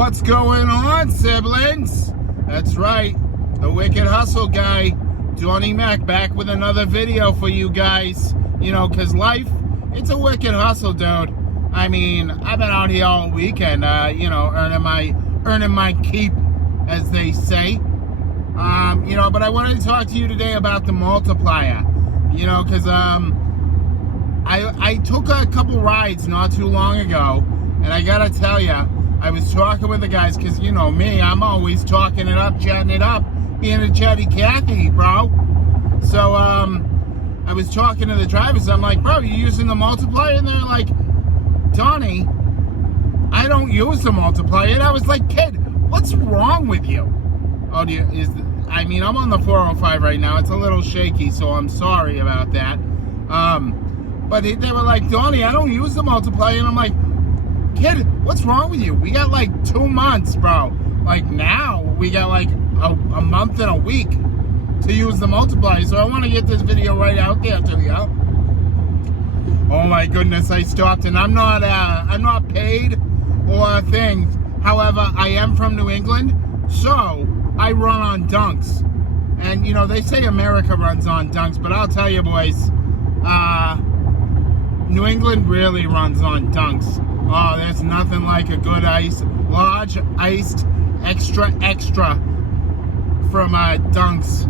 What's going on, siblings? That's right, the Wicked Hustle guy, Donnie Mac, back with another video for you guys. You know, because life, it's a wicked hustle, dude. I mean, I've been out here all weekend, earning my keep, as they say. But I wanted to talk to you today about the multiplier. You know, because I took a couple rides not too long ago, and I gotta tell you, I was talking with the guys, because you know me, I'm always talking it up, chatting it up, being a chatty Cathy, bro. So, I was talking to the drivers, I'm like, bro, you using the multiplier? And they're like, Donnie, I don't use the multiplier. And I was like, kid, what's wrong with you? I'm on the 405 right now. It's a little shaky, so I'm sorry about that. But they were like, Donnie, I don't use the multiplier. And I'm like, kid, what's wrong with you? We got like 2 months, bro. Like now, we got like a month and a week to use the multiplier. So I want to get this video right out there to you. Oh my goodness, I stopped, and I'm not paid or a thing. However, I am from New England, so I run on dunks. And you know, they say America runs on dunks, but I'll tell you boys, New England really runs on dunks. Oh, there's nothing like a good large iced extra from Dunks.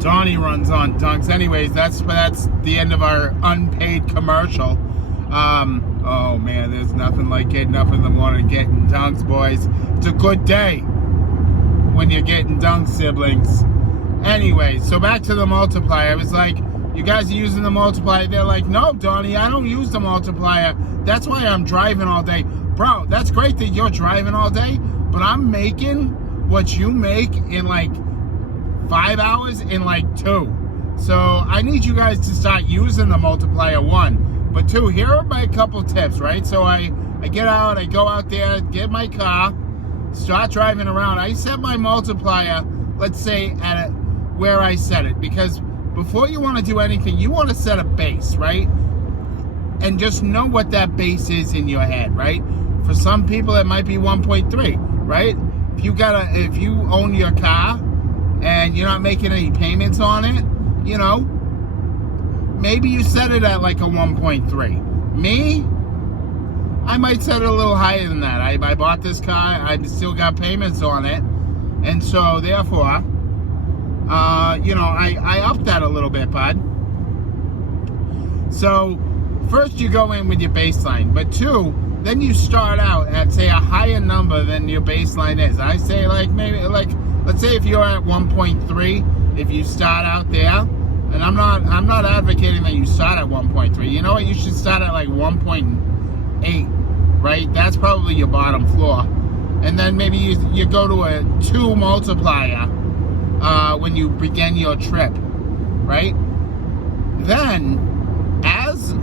Donnie runs on Dunks. Anyways, that's the end of our unpaid commercial. Oh man, there's nothing like getting up in the morning and getting Dunks, boys. It's a good day when you're getting Dunks, siblings. Anyway, so back to the multiplier. I was like, you guys are using the multiplier? They're like, no, Donnie, I don't use the multiplier. That's why I'm driving all day. Bro, that's great that you're driving all day, but I'm making what you make in like 5 hours in like 2. So I need you guys to start using the multiplier, 1. But 2, here are my couple tips, right? So I get out, I go out there, get my car, start driving around. I set my multiplier, let's say, at where I set it, because before you want to do anything, you want to set a base, right? And just know what that base is in your head, right? For some people, it might be 1.3, right? If you own your car and you're not making any payments on it, you know, maybe you set it at like a 1.3. Me, I might set it a little higher than that. I bought this car, I still got payments on it, and so therefore, I upped that a little bit, bud. So, first you go in with your baseline, but 2, then you start out at, say, a higher number than your baseline is. I say, let's say if you're at 1.3, if you start out there, and I'm not advocating that you start at 1.3. You know what? You should start at like 1.8, right? That's probably your bottom floor. And then maybe you go to a 2 multiplier when you begin your trip, right? Then, as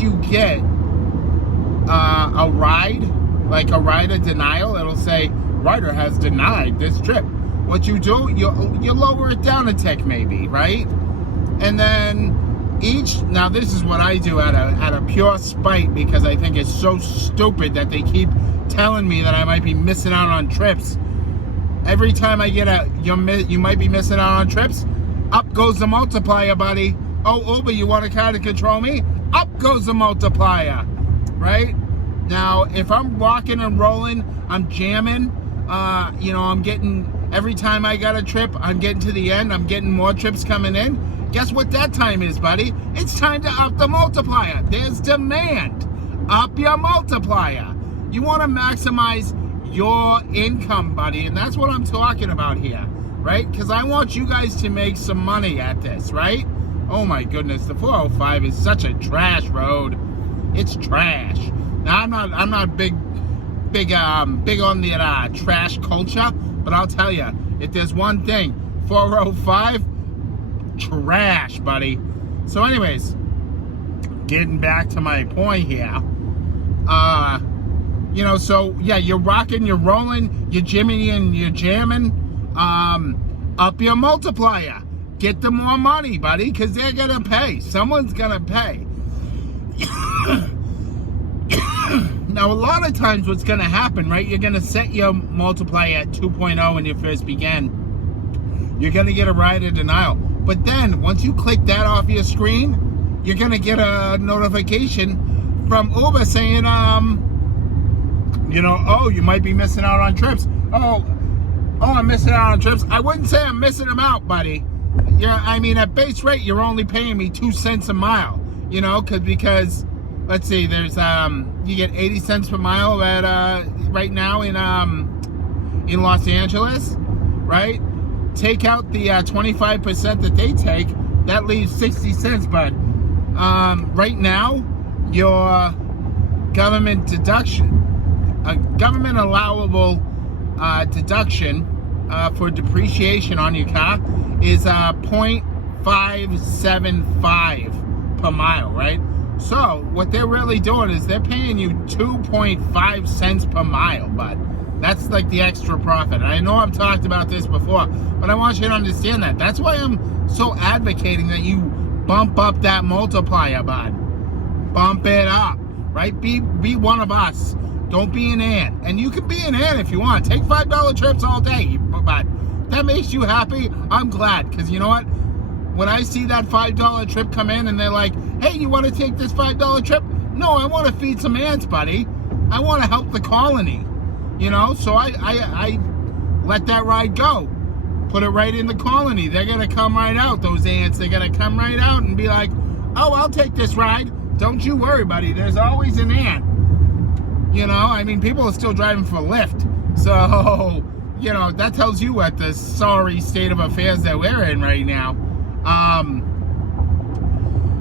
you get a ride, like a rider denial, it'll say, rider has denied this trip. What you do, you lower it down a tick maybe, right? And then now this is what I do out of pure spite, because I think it's so stupid that they keep telling me that I might be missing out on trips. Every time I get you might be missing out on trips, up goes the multiplier, buddy. Oh, Uber, you want a car to control me? Up goes the multiplier, right? Now, if I'm rocking and rolling, I'm jamming, I'm getting, every time I got a trip, I'm getting to the end, I'm getting more trips coming in. Guess what that time is, buddy? It's time to up the multiplier. There's demand. Up your multiplier. You want to maximize your income, buddy, and that's what I'm talking about here, right? Because I want you guys to make some money at this, right? Oh my goodness, the 405 is such a trash road. It's trash. Now I'm not big on the trash culture, but I'll tell you, if there's one thing, 405, trash, buddy. So anyways, getting back to my point here, so yeah, you're rocking, you're rolling, you're jimming and you're jamming, up your multiplier. Get them more money, buddy, because they're gonna pay. Someone's gonna pay. Now, a lot of times what's going to happen, right, you're going to set your multiplier at 2.0 when you first begin. You're going to get a rider denial. But then, once you click that off your screen, you're going to get a notification from Uber saying, oh, you might be missing out on trips. Oh, I'm missing out on trips. I wouldn't say I'm missing them out, buddy. Yeah, I mean, at base rate, you're only paying me 2 cents a mile, because let's see, there's, you get 80 cents per mile at, right now in Los Angeles, right? Take out the 25% that they take, that leaves 60 cents, bud. Right now, your government deduction, a government allowable deduction for depreciation on your car is 0.575 per mile, right? So what they're really doing is they're paying you 2.5 cents per mile, bud. That's like the extra profit. I know I've talked about this before, but I want you to understand that. That's why I'm so advocating that you bump up that multiplier, bud. Bump it up, right? Be one of us. Don't be an ant. And you can be an ant if you want. Take $5 trips all day, but that makes you happy. I'm glad, because you know what? When I see that $5 trip come in and they're like, hey, you want to take this $5 trip? No, I want to feed some ants, buddy. I want to help the colony. So I let that ride go. Put it right in the colony. They're going to come right out, those ants. They're going to come right out and be like, oh, I'll take this ride. Don't you worry, buddy. There's always an ant. People are still driving for Lyft. So, that tells you what the sorry state of affairs that we're in right now.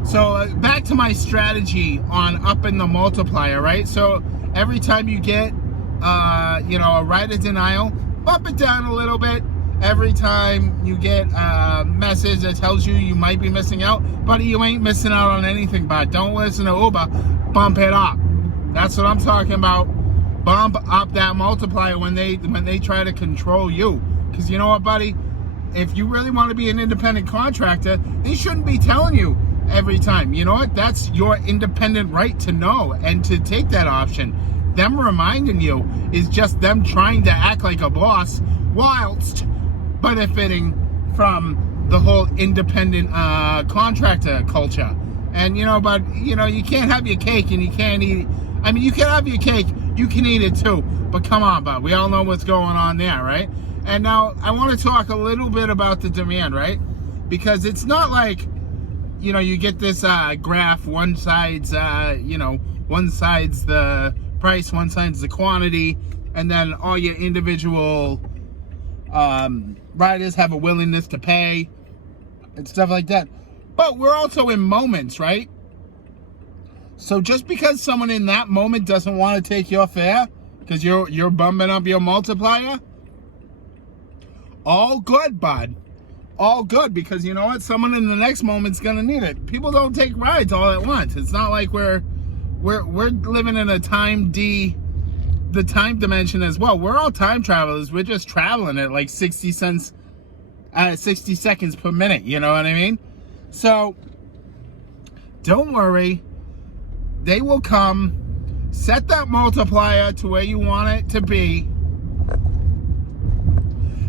So back to my strategy on upping the multiplier, right? So every time you get, a rider denial, bump it down a little bit. Every time you get a message that tells you might be missing out, buddy, you ain't missing out on anything, bud. Don't listen to Uber. Bump it up. That's what I'm talking about. Bump up that multiplier when they try to control you. Because you know what, buddy? If you really want to be an independent contractor, they shouldn't be telling you every time. You know what? That's your independent right to know and to take that option. Them reminding you is just them trying to act like a boss whilst benefiting from the whole independent contractor culture. And you can't have your cake and you can't eat. You can have your cake, you can eat it too. But come on, bud. We all know what's going on there, right? And now I want to talk a little bit about the demand, right? Because it's not like, you get this graph, one side's the price, one side's the quantity, and then all your individual riders have a willingness to pay and stuff like that. But we're also in moments, right? So just because someone in that moment doesn't want to take your fare because you're bumping up your multiplier, all good, bud. All good, because you know what? Someone in the next moment's gonna need it. People don't take rides all at once. It's not like we're living in a the time dimension as well. We're all time travelers. We're just traveling at like 60 seconds per minute. You know what I mean? So don't worry. They will come. Set that multiplier to where you want it to be.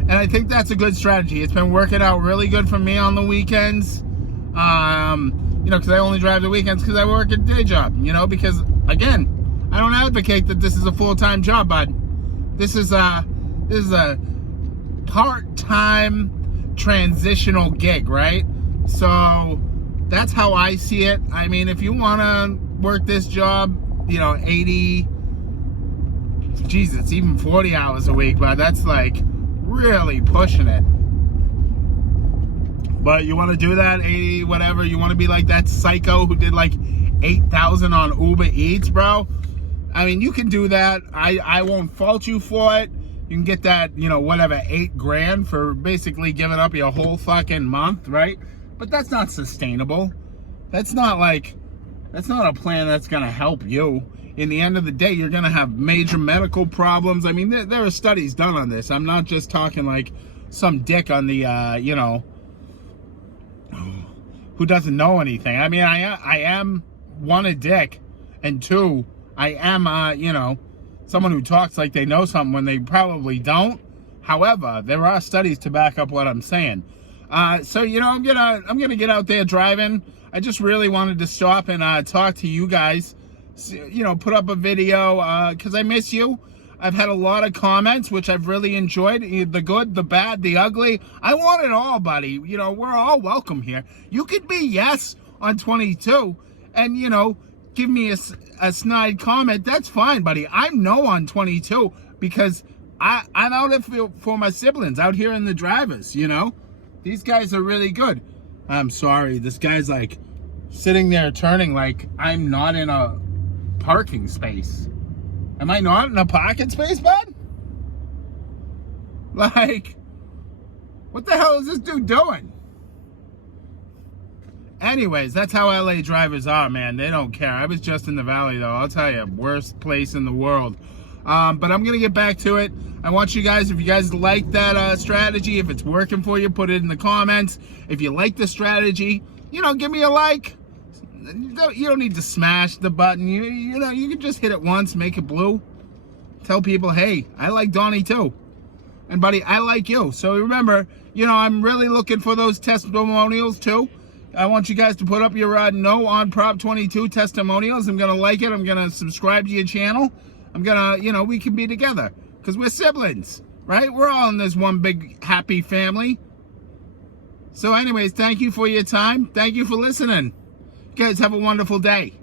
And I think that's a good strategy. It's been working out really good for me on the weekends. Because I only drive the weekends because I work a day job. Because again, I don't advocate that this is a full-time job, bud. This is a part-time transitional gig, right? So that's how I see it. If you want to work this job, 80, Jesus, even 40 hours a week, but that's like really pushing it. But you want to do that, 80, whatever, you want to be like that psycho who did like 8,000 on Uber Eats, bro. You can do that. I won't fault you for it. You can get that, whatever, $8,000 for basically giving up your whole fucking month, right? But that's not sustainable. That's not a plan that's going to help you. In the end of the day, you're going to have major medical problems. There are studies done on this. I'm not just talking like some dick on the, who doesn't know anything. I am, one, a dick, and two, I am, someone who talks like they know something when they probably don't. However, there are studies to back up what I'm saying. So I'm gonna get out there driving. I just really wanted to stop and talk to you guys. Put up a video because I miss you. I've had a lot of comments, which I've really enjoyed. The good, the bad, the ugly. I want it all, buddy. We're all welcome here. You could be yes on 22 and, give me a snide comment. That's fine, buddy. I'm no on 22 because I'm out for my siblings out here in the drivers, These guys are really good. I'm sorry. This guy's like sitting there turning like I'm not in a parking space. Am I not in a parking space, bud? Like, what the hell is this dude doing? Anyways, that's how LA drivers are, man. They don't care. I was just in the valley, though. I'll tell you, worst place in the world. But I'm going to get back to it. I want you guys, if you guys like that strategy, if it's working for you, put it in the comments. If you like the strategy, give me a like. You don't need to smash the button. You can just hit it once, make it blue. Tell people, hey, I like Donnie too. And buddy, I like you. So remember, I'm really looking for those testimonials too. I want you guys to put up your no on Prop 22 testimonials. I'm going to like it. I'm going to subscribe to your channel. I'm going to, we can be together because we're siblings, right? We're all in this one big happy family. So anyways, thank you for your time. Thank you for listening. You guys have a wonderful day.